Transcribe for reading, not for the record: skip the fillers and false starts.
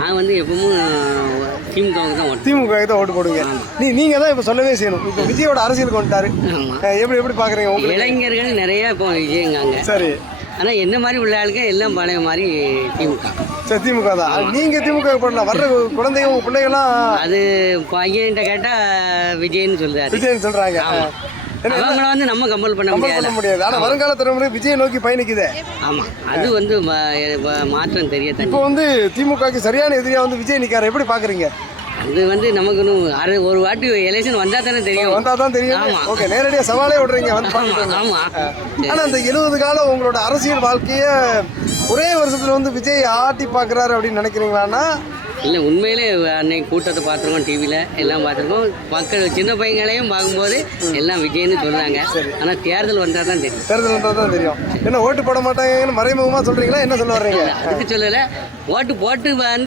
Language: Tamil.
நான் வந்து எப்பவும் திமுகவுக்கு தான் ஓட்டு. திமுக தான் ஓட்டு போடுங்க. நீங்கள் தான் இப்போ சொல்லவே செய்யணும். இப்போ விஜயோட அரசியலுக்கு வந்துட்டாரு. எப்படி பார்க்குறீங்க? உங்களுக்கு இளைஞர்கள் நிறைய இப்போ விஜயங்காங்க. சரி. ஆனால் என்ன மாதிரி உள்ள ஆளுங்க எல்லாம் பழைய மாதிரி திமுக. சரி, திமுக தான். நீங்கள் திமுக பண்ணலாம். வர்ற குழந்தைங்க உங்கள் பிள்ளைகள்லாம் அது பையன்கிட்ட கேட்டால் விஜய்னு சொல்கிறாரு. விஜய்னு சொல்கிறாங்க. அவங்கள வந்து நம்ம கம்பல் பண்ண முடியாது. ஆனால் வருங்கால தலைமுறை விஜய் நோக்கி பயணிக்குது. ஆமாம், அது வந்து மாற்றம் தெரிய. இப்போ வந்து திமுகவுக்கு சரியான எதிரியாக வந்து விஜய் நிற்காரு. எப்படி பார்க்குறீங்க? அது வந்து நமக்கு ஒரு வாட்டி எலெக்ஷன் வந்தால் தானே தெரியும். வந்தால் தான் தெரியும். ஆமாம். ஓகே, நேரடியாக சவாலே விடுறீங்க வந்து. ஆமாம். ஆனால் அந்த 70 காலம் உங்களோட அரசியல் வாழ்க்கையை ஒரே வருஷத்தில் வந்து விஜய் ஆட்டி பார்க்குறாரு அப்படின்னு நினைக்கிறீங்களான்னா? இல்லை, உண்மையிலே அன்னைக்கு கூட்டத்தை பார்த்துருக்கோம், டிவியில் எல்லாம் பார்த்துருக்கோம். மக்கள் சின்ன பையங்களையும் பார்க்கும்போது எல்லாம் விஜய்னு சொல்கிறாங்க. ஆனால் தேர்தல் வந்தால் தான் தெரியும். தேர்தல் வந்தால் தான் தெரியும். என்ன ஓட்டு போட மாட்டாங்கன்னு மறைமுகமாக சொல்கிறீங்களா? என்ன சொல்ல வர்றீங்க? அதுக்கு சொல்லலை, ஓட்டு போட்டு வந்து